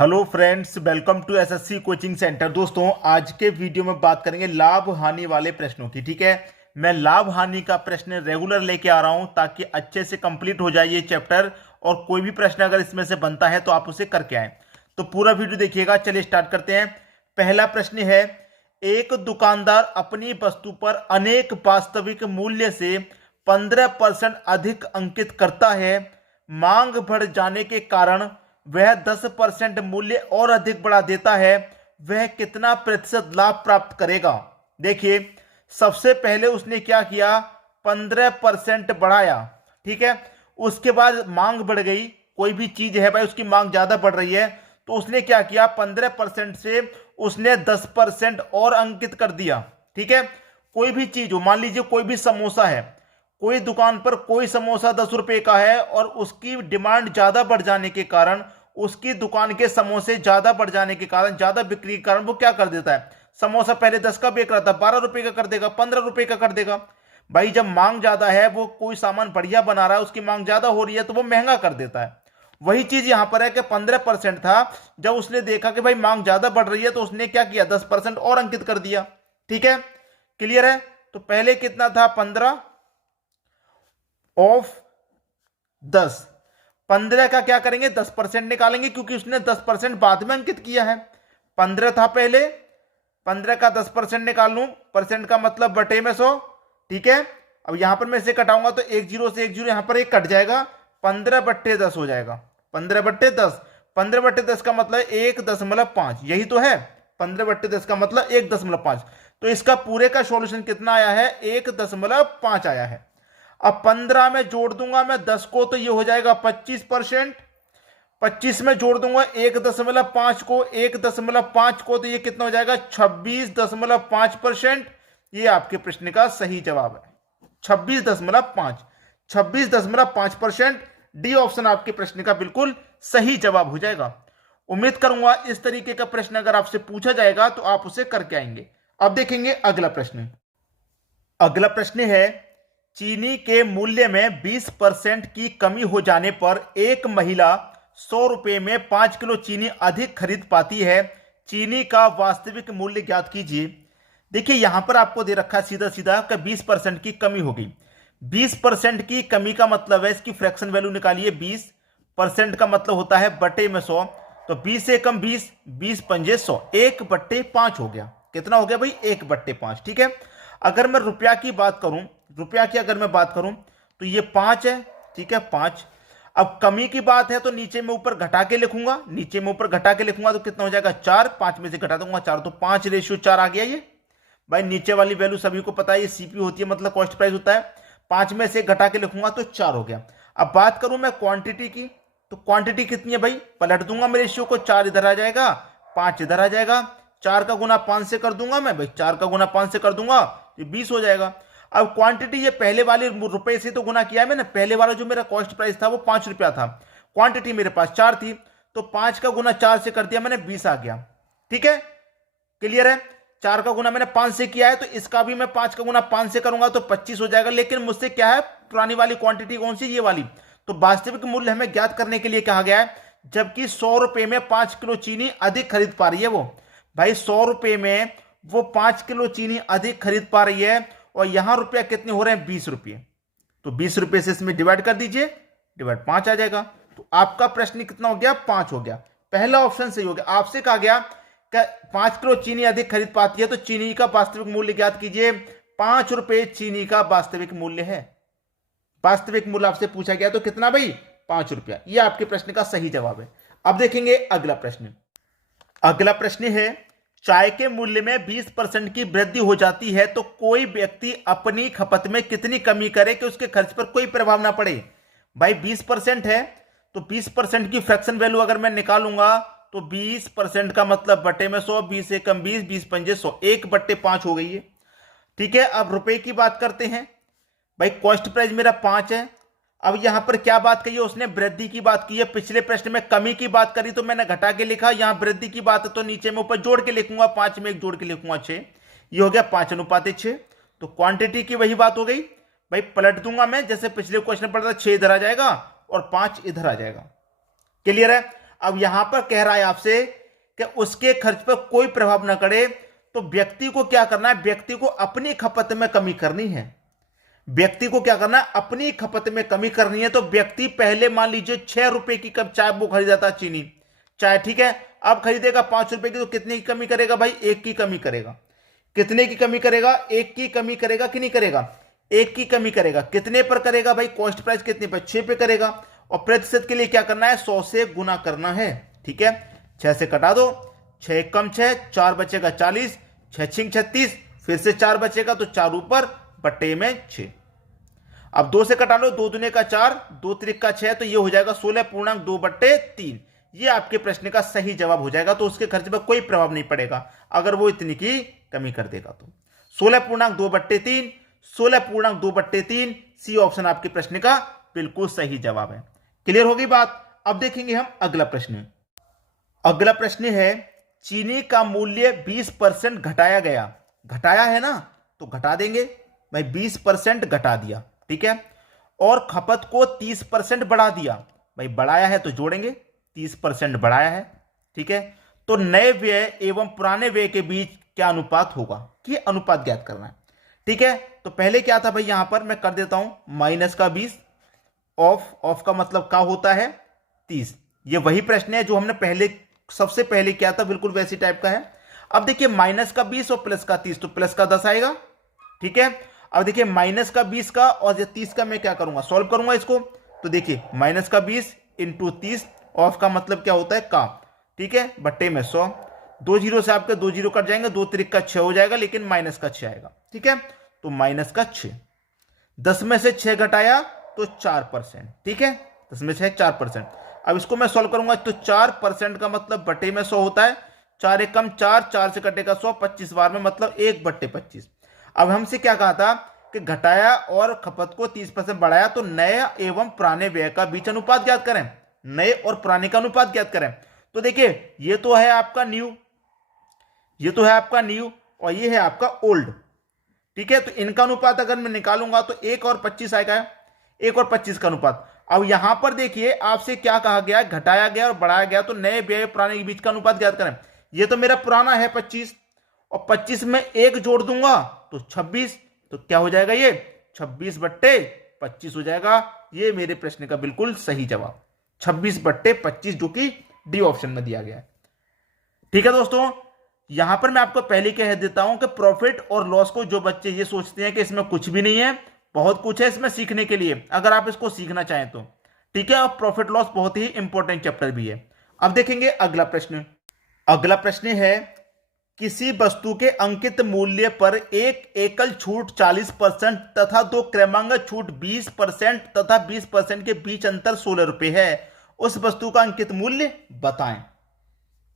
Hello friends, welcome to SSC coaching centre. दोस्तों, आज के वीडियो में बात करेंगे लाभ हानि वाले प्रश्नों की। ठीक है, मैं लाभ हानि का प्रश्न रेगुलर लेके आ रहा हूं ताकि अच्छे से कंप्लीट हो जाए ये चैप्टर, और कोई भी प्रश्न अगर इसमें से बनता है तो आप उसे करके आए। तो पूरा वीडियो देखिएगा। चलिए स्टार्ट करते हैं। पहला प्रश्न है, एक दुकानदार अपनी वस्तु पर अनेक वास्तविक मूल्य से 15% अधिक अंकित करता है। मांग बढ़ जाने के कारण वह 10% मूल्य और अधिक बढ़ा देता है। वह कितना प्रतिशत लाभ प्राप्त करेगा? देखिए, सबसे पहले उसने क्या किया, 15% बढ़ाया। ठीक है, उसके बाद मांग बढ़ गई। कोई भी चीज है भाई, उसकी मांग ज्यादा बढ़ रही है, तो उसने क्या किया, 15% से उसने 10% और अंकित कर दिया। ठीक है, कोई भी चीज हो, मान लीजिए कोई भी समोसा है, कोई दुकान पर कोई समोसा 10 रुपए का है और उसकी डिमांड ज्यादा बढ़ जाने के कारण, उसकी दुकान के समोसे ज्यादा बढ़ जाने के कारण, ज्यादा बिक्री के कारण वो क्या कर देता है, समोसा पहले 10 का बेच रहा था 12 रुपए का कर देगा, 15 रुपए का कर देगा। भाई जब मांग ज्यादा है, वो कोई सामान बढ़िया बना रहा है, उसकी मांग ज्यादा हो रही है, तो वो महंगा कर देता है। वही चीज यहां पर है कि 15% था। जब उसने देखा कि भाई मांग ज्यादा बढ़ रही है, तो उसने क्या किया, 10% और अंकित कर दिया। ठीक है, क्लियर है? तो पहले कितना था, 15 ऑफ 10। 15 का क्या करेंगे, 10% निकालेंगे, क्योंकि उसने 10% बाद में अंकित किया है। 15 था पहले, 15 का 10% निकाल लूं, परसेंट का मतलब बटे में 100। ठीक है, अब यहां पर मैं इसे कटाऊंगा तो एक जीरो से एक जीरो यहां पर एक कट जाएगा, 15/10 हो जाएगा। 15/10, 15/10 का मतलब 1.5, यही तो है। 15/10 का मतलब 1.5। तो इसका पूरे का सॉल्यूशन कितना आया है, 1.5 आया है। अब 15 में जोड़ दूंगा मैं 10 को, तो ये हो जाएगा 25%। 25 में जोड़ दूंगा 1.5 को, 1.5 को, तो ये कितना हो जाएगा, 26.5%। ये आपके प्रश्न का सही जवाब है, 26.5। 26.5%। डी ऑप्शन आपके प्रश्न का बिल्कुल सही जवाब हो जाएगा। उम्मीद करूंगा इस तरीके का प्रश्न अगर आपसे पूछा जाएगा तो आप उसे करके आएंगे। अब देखेंगे अगला प्रश्न। अगला प्रश्न है, चीनी के मूल्य में 20% की कमी हो जाने पर एक महिला 100 रुपए में 5 किलो चीनी अधिक खरीद पाती है। चीनी का वास्तविक मूल्य ज्ञात कीजिए। देखिए, यहां पर आपको दे रखा है सीधा सीधा कि 20% की कमी हो गई। 20% की कमी का मतलब है, इसकी फ्रैक्शन वैल्यू निकालिए। 20% का मतलब होता है बटे में 100, तो 20 से कम 20, 20 पंजे 100, 1/5 हो गया। कितना हो गया भाई, 1/5। ठीक है, अगर मैं रुपया की बात करूं, रुपया की अगर मैं बात करूं, तो ये 5 है। ठीक है, 5। अब कमी की बात है तो नीचे में ऊपर घटा के लिखूंगा, नीचे में ऊपर घटा के लिखूंगा तो कितना हो जाएगा, 4। 5 में से घटा दूंगा 4, तो 5:4 आ गया ये। भाई नीचे वाली वैल्यू सभी को पता है, ये सीपी होती है, मतलब कॉस्ट प्राइस होता है। 5 में से घटा के लिखूंगा तो 4 हो गया। अब बात करूं मैं क्वांटिटी की, तो क्वांटिटी कितनी है भाई, पलट दूंगा मैं रेशियो को, 4 इधर आ जाएगा, 5 इधर आ जाएगा। 4 का गुना 5 से कर दूंगा मैं भाई, 4 का गुना 5 से कर दूंगा तो 20 हो जाएगा। अब क्वांटिटी ये पहले वाले रुपए से तो गुना किया है मैंने, पहले वाला जो मेरा कॉस्ट प्राइस था वो 5 रुपया था, क्वांटिटी मेरे पास 4 थी, तो 5 का गुना 4 से कर दिया मैंने, 20 आ गया। ठीक है, क्लियर है? 4 का गुना मैंने 5 से किया है, तो इसका भी मैं 5 का गुना 5 से करूंगा तो 25 हो जाएगा। लेकिन मुझसे क्या है, पुरानी वाली क्वांटिटी कौन सी, ये वाली। तो वास्तविक मूल्य हमें ज्ञात करने के लिए कहा गया है, जबकि 100 रुपए में 5 किलो चीनी अधिक खरीद पा रही है वो। भाई 100 रुपए में वो 5 किलो चीनी अधिक खरीद पा रही है, और यहां रुपया कितने हो रहे हैं, 20 रुपये। तो 20 रुपये से इसमें डिवाइड कर दीजिए, डिवाइड 5 आ जाएगा। तो आपका प्रश्न कितना हो गया, 5 हो गया। पहला ऑप्शन सही हो गया। आपसे कहा गया कि 5 किलो चीनी अधिक खरीद पाती है, तो चीनी का वास्तविक मूल्य ज्ञात कीजिए। 5 रुपए चीनी का वास्तविक मूल्य है। वास्तविक मूल्य आपसे पूछा गया तो कितना भाई, 5 रुपया। यह आपके प्रश्न का सही जवाब है। अब देखेंगे अगला प्रश्न। अगला प्रश्न है, चाय के मूल्य में 20% की वृद्धि हो जाती है तो कोई व्यक्ति अपनी खपत में कितनी कमी करे कि उसके खर्च पर कोई प्रभाव ना पड़े। भाई 20% है, तो 20% की फ्रैक्शन वैल्यू अगर मैं निकालूंगा तो 20% का मतलब बटे में 100, 20 से कम 20, 20 पंजे 100, 1/5 हो गई है। ठीक है, अब रुपए की बात करते हैं। भाई कॉस्ट प्राइस मेरा 5 है। अब यहां पर क्या बात कही है, उसने वृद्धि की बात की है। पिछले प्रश्न में कमी की बात करी तो मैंने घटा के लिखा, यहां वृद्धि की बात है तो नीचे में ऊपर जोड़ के लिखूंगा, 5 में 1 जोड़ के लिखूंगा 6। ये हो गया 5:6। तो क्वांटिटी की वही बात हो गई। भाई पलट दूंगा मैं, जैसे पिछले क्वेश्चन पढ़ा था, 6 इधर आ जाएगा और 5 इधर आ जाएगा। क्लियर है? अब यहां पर कह रहा है आपसे कि उसके खर्च पर कोई प्रभाव ना पड़े, तो व्यक्ति को क्या करना है, व्यक्ति को अपनी खपत में कमी करनी है। व्यक्ति को क्या करना है, अपनी खपत में कमी करनी है। तो व्यक्ति पहले मान लीजिए 6 रुपए की कप चाय वो खरीदा था, चीनी चाय, ठीक है। अब खरीदेगा 5 रुपए की, तो कितने की कमी करेगा भाई, 1 की कमी करेगा। कितने की कमी करेगा, 1 की कमी करेगा कि नहीं करेगा, 1 की कमी करेगा। कितने पर करेगा भाई, कॉस्ट प्राइस कितने पर, 6 पे करेगा। और प्रतिशत के लिए क्या करना है, 100 से गुना करना है, ठीक है। 6 से कटा दो, 6 कम 6, 4 बचेगा 40, 6 छिंग 36, फिर से 4 बचेगा, तो 4 ऊपर बटे में 6। अब 2 से कटा लो, 2 दूने का 4, 2 त्रिक का 6, तो ये हो जाएगा 16.2 बट्टे 3। ये आपके प्रश्न का सही जवाब हो जाएगा। तो उसके खर्च पर कोई प्रभाव नहीं पड़ेगा अगर वो इतनी की कमी कर देगा। तो 16.2 बट्टे 3, 16.2 बट्टे 3, सी ऑप्शन आपके प्रश्न का बिल्कुल सही जवाब है। क्लियर होगी बात। अब देखेंगे हम अगला प्रश्न। अगला प्रश्न है, चीनी का मूल्य 20% घटाया गया। घटाया है ना, तो घटा देंगे भाई, 20% घटा दिया, ठीक है। और खपत को 30% बढ़ा दिया, भाई बढ़ाया है तो जोड़ेंगे, 30% बढ़ाया है, ठीक है। तो नए व्यय एवं पुराने व्यय के बीच क्या अनुपात होगा, कि अनुपात ज्ञात करना है, ठीक है। तो पहले क्या था भाई, यहां पर मैं कर देता हूं माइनस का 20, ऑफ का मतलब क्या होता है, 30। ये वही प्रश्न है जो हमने पहले सबसे पहले किया था, बिल्कुल वैसी टाइप का है। अब देखिए माइनस का 20 और प्लस का 30, तो प्लस का 10 आएगा, ठीक है। अब देखिए माइनस का 20 का और 30 का मैं क्या करूंगा, सॉल्व करूंगा इसको। तो देखिए माइनस का 20 इंटू 30, ऑफ का मतलब क्या होता है, का, ठीक है, बट्टे में 100। 2 जीरो से आपके 2 जीरो कट जाएंगे, 2 त्रिक का 6 हो जाएगा, लेकिन माइनस का 6 आएगा, ठीक है। तो माइनस का 6, 10 में से 6 घटाया तो 4%, ठीक है, 10 में से 4%। अब इसको मैं सॉल्व करूंगा, तो 4% का मतलब बटे में 100 होता है। 4 एक कम 4, 4 से कटेगा 100, 25 बार में मतलब 1 बट्टे 25। अब हमसे क्या कहा था कि घटाया और खपत को 30% बढ़ाया, तो नए एवं पुराने व्यय का बीच अनुपात ज्ञात करें, नए और पुराने का अनुपात ज्ञात करें। तो देखिए ये तो है आपका न्यू, ये तो है आपका न्यू, और ये है आपका ओल्ड, ठीक है। तो इनका अनुपात अगर मैं निकालूंगा तो 1 और 25 आएगा, 1 और 25 का अनुपात। अब यहां पर देखिए आपसे क्या कहा गया, घटाया गया और बढ़ाया गया, तो नए व्यय पुराने के बीच का अनुपात ज्ञात करें। ये तो मेरा पुराना है 25, और 25 में 1 जोड़ दूंगा तो 26, तो क्या हो जाएगा, ये 26 बट्टे 25 हो जाएगा। ये मेरे प्रश्न का बिल्कुल सही जवाब 26 बट्टे 25, जो कि डी ऑप्शन में दिया गया है, ठीक है दोस्तों। यहां पर मैं आपको पहले कह देता हूं कि प्रॉफिट और लॉस को जो बच्चे ये सोचते हैं कि इसमें कुछ भी नहीं है, बहुत कुछ है इसमें सीखने के लिए, अगर आप इसको सीखना चाहें तो, ठीक है। और प्रॉफिट लॉस बहुत ही इंपॉर्टेंट चैप्टर भी है। अब देखेंगे अगला प्रश्न। अगला प्रश्न है, किसी वस्तु के अंकित मूल्य पर एक एकल छूट 40% तथा 2 क्रमांक छूट 20% तथा 20% के बीच अंतर 16 रुपए है, उस वस्तु का अंकित मूल्य बताएं।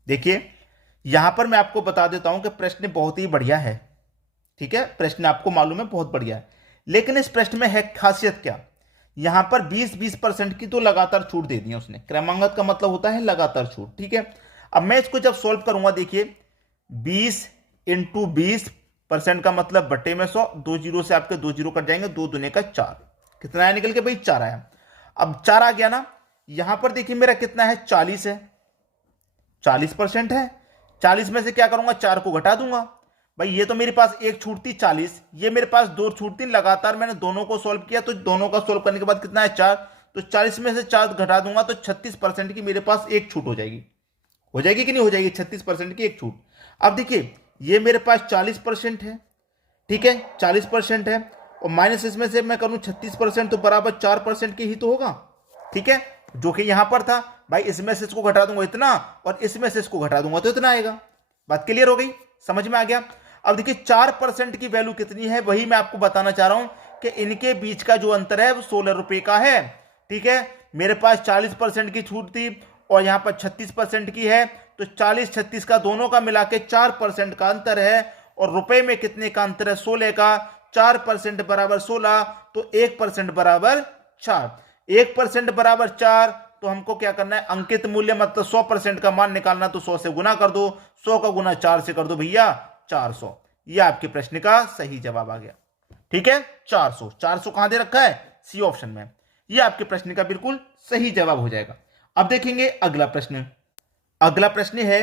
देखिए यहां पर मैं आपको बता देता हूं कि प्रश्न बहुत ही बढ़िया है, ठीक है। प्रश्न आपको मालूम है बहुत बढ़िया है, लेकिन इस प्रश्न में है खासियत क्या, यहां पर 20% की तो लगातार छूट दे दी है उसने। क्रमांक का मतलब होता है लगातार छूट, ठीक है। अब मैं इसको जब सॉल्व करूंगा, देखिए 20 इंटू 20% का मतलब बटे में 100, 2 जीरो से आपके 2 जीरो कट जाएंगे, 2 दूने का 4, कितना आया निकल के भाई, 4 आया। अब 4 आ गया ना, यहां पर देखिए मेरा कितना है, 40 है, 40% है। 40 में से क्या करूंगा, 4 को घटा दूंगा। भाई ये तो मेरे पास एक छूट थी 40, ये मेरे पास 2 छूट थी, लगातार मैंने दोनों को सॉल्व किया, तो दोनों का सॉल्व करने के बाद कितना है, 4। तो 40 में से 4 घटा दूंगा तो 36% की मेरे पास एक छूट हो जाएगी, हो जाएगी कि नहीं हो जाएगी, 36% की एक छूट। अब देखिए ये मेरे पास 40% है, ठीक है, 40% है, और माइनस इसमें से मैं करूं 36%, तो बराबर 4% की ही तो होगा, ठीक है, जो कि यहां पर था। भाई इसमें से इसको घटा दूंगा इतना, और इसमें से इसको घटा दूंगा तो इतना आएगा। बात क्लियर हो गई, समझ में आ गया। अब देखिए 4% की वैल्यू कितनी है, वही मैं आपको बताना चाह रहा हूं कि इनके बीच का जो अंतर है वो 16 रुपए का है, ठीक है। मेरे पास 40% की छूट थी और यहां पर 36% की है, तो 40-36 का दोनों का मिला के 4% का अंतर है, और रुपए में कितने का अंतर है, 16 का। 4% बराबर 16, तो 1% बराबर 4, 1% बराबर 4। तो हमको क्या करना है, अंकित मूल्य मतलब 100% का मान निकालना, तो 100 से गुना कर दो, 100 का गुना 4 से कर दो भैया, 400। ये आपके प्रश्न का सही जवाब आ गया, ठीक है। 400 कहां दे रखा है, सी ऑप्शन में, ये आपके प्रश्न का बिल्कुल सही जवाब हो जाएगा। अब देखेंगे अगला प्रश्न। अगला प्रश्न है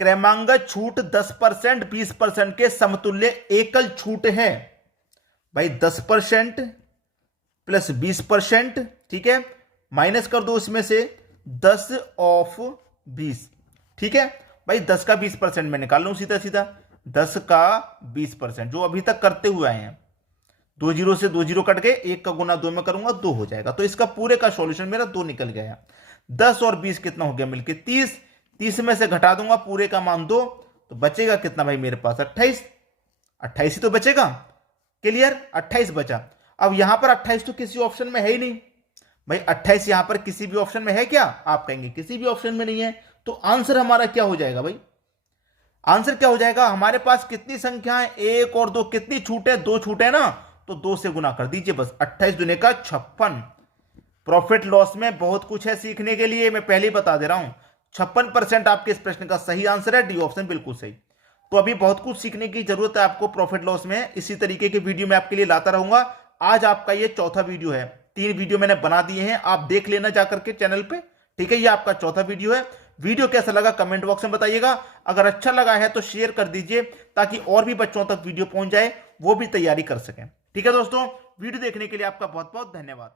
क्रमांगत छूट 10% 20% के समतुल्य एकल छूट है। भाई 10% प्लस 20%, ठीक है, माइनस कर दो इसमें से 10 ऑफ 20, ठीक है। भाई 10 का 20% मैं निकाल लूं सीधा सीधा, 10 का 20% जो अभी तक करते हुए आए हैं, 2 जीरो से 2 जीरो कट गए, 1 का गुना 2 में करूंगा 2 हो जाएगा। तो इसका पूरे का सॉल्यूशन मेरा 2 निकल गया। 10 और 20 कितना हो गया मिलके 30, 30 में से घटा दूंगा पूरे का मान 2, तो बचेगा कितना भाई मेरे पास 28, 28 ही तो बचेगा। क्लियर, 28 बचा। अब यहां पर 28 तो किसी ऑप्शन में है ही नहीं भाई, 28 यहां पर किसी भी ऑप्शन में है क्या? आप कहेंगे किसी भी ऑप्शन में नहीं है। तो आंसर हमारा क्या हो जाएगा भाई? आंसर क्या हो जाएगा? हमारे पास कितनी संख्या है? 1 और 2, कितनी छूट है? 2 छूट है ना, तो 2 से गुना कर दीजिए बस। 28 दुने का 56। प्रॉफिट लॉस में बहुत कुछ है सीखने के लिए, मैं पहले ही बता दे रहा हूं। 56% आपके इस प्रश्न का सही आंसर है, डी ऑप्शन बिल्कुल सही। तो अभी बहुत कुछ सीखने की जरूरत है आपको प्रॉफिट लॉस में। इसी तरीके के वीडियो मैं आपके लिए लाता रहूंगा। आज आपका ये चौथा वीडियो है, 3 वीडियो मैंने बना दिए हैं, आप देख लेना जाकर के चैनल पे, ठीक है। ये आपका चौथा वीडियो है। वीडियो कैसा लगा कमेंट बॉक्स में बताइएगा। अगर अच्छा लगा है तो शेयर कर दीजिए ताकि और भी बच्चों तक वीडियो पहुंच जाए, वो भी तैयारी कर सकें। ठीक है दोस्तों, वीडियो देखने के लिए आपका बहुत बहुत धन्यवाद।